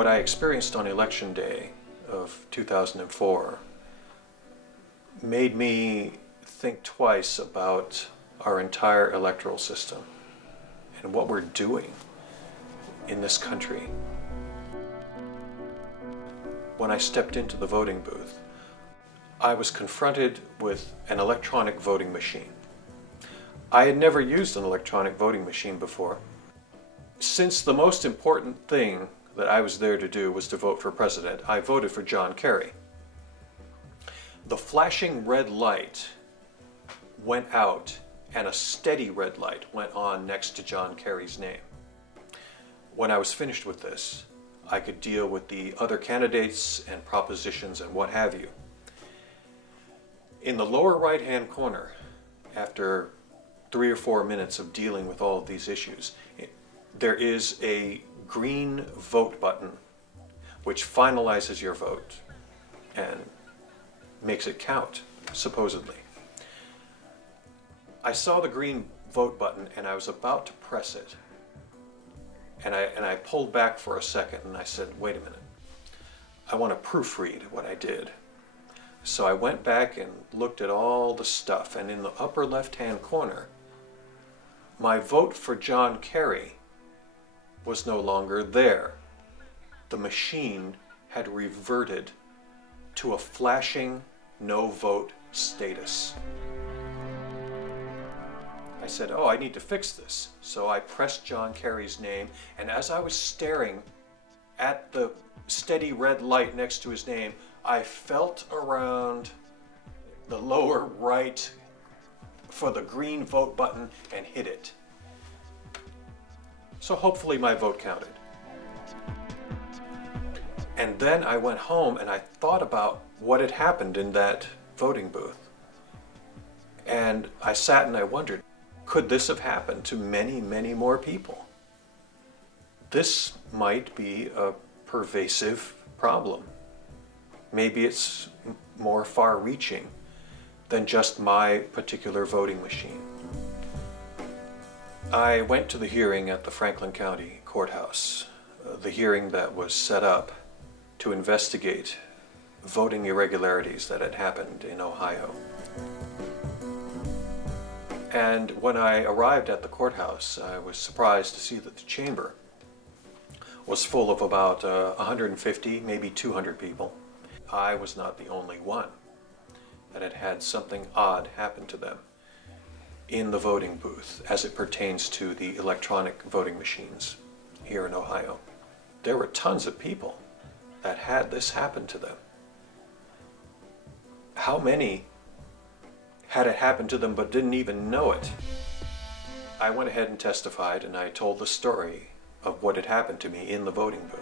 What I experienced on Election Day of 2004 made me think twice about our entire electoral system and what we're doing in this country. When I stepped into the voting booth, I was confronted with an electronic voting machine. I had never used an electronic voting machine before. Since the most important thing that I was there to do was to vote for president, I voted for John Kerry. The flashing red light went out and a steady red light went on next to John Kerry's name. When I was finished with this, I could deal with the other candidates and propositions and what have you. In the lower right-hand corner, after 3 or 4 minutes of dealing with all of these issues, there is a green vote button which finalizes your vote and makes it count, supposedly. I saw the green vote button and I was about to press it. And I pulled back for a second and I said, wait a minute, I want to proofread what I did. So I went back and looked at all the stuff, and in the upper left-hand corner, my vote for John Kerry was no longer there. The machine had reverted to a flashing no vote status. I said, oh, I need to fix this. So I pressed John Kerry's name, and as I was staring at the steady red light next to his name, I felt around the lower right for the green vote button and hit it. So hopefully my vote counted. And then I went home and I thought about what had happened in that voting booth. And I sat and I wondered, could this have happened to many, many more people? This might be a pervasive problem. Maybe it's more far-reaching than just my particular voting machine. I went to the hearing at the Franklin County Courthouse, the hearing that was set up to investigate voting irregularities that had happened in Ohio. And when I arrived at the courthouse, I was surprised to see that the chamber was full of about 150, maybe 200 people. I was not the only one that had had something odd happen to them in the voting booth as it pertains to the electronic voting machines here in Ohio. There were tons of people that had this happen to them. How many had it happen to them but didn't even know it? I went ahead and testified, and I told the story of what had happened to me in the voting booth.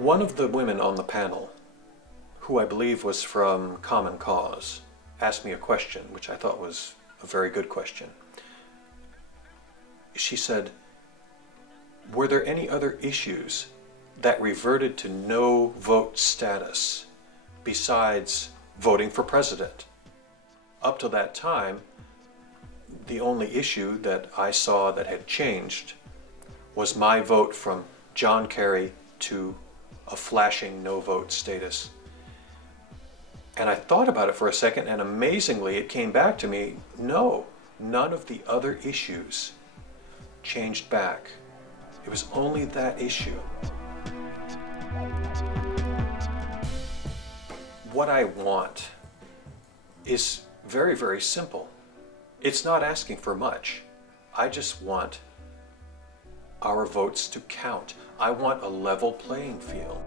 One of the women on the panel, who I believe was from Common Cause, asked me a question, which I thought was a very good question. She said, were there any other issues that reverted to no vote status besides voting for president? Up to that time, the only issue that I saw that had changed was my vote from John Kerry to a flashing no vote status. And I thought about it for a second, and amazingly it came back to me, no, none of the other issues changed back. It was only that issue. What I want is very, very simple. It's not asking for much. I just want our votes to count. I want a level playing field.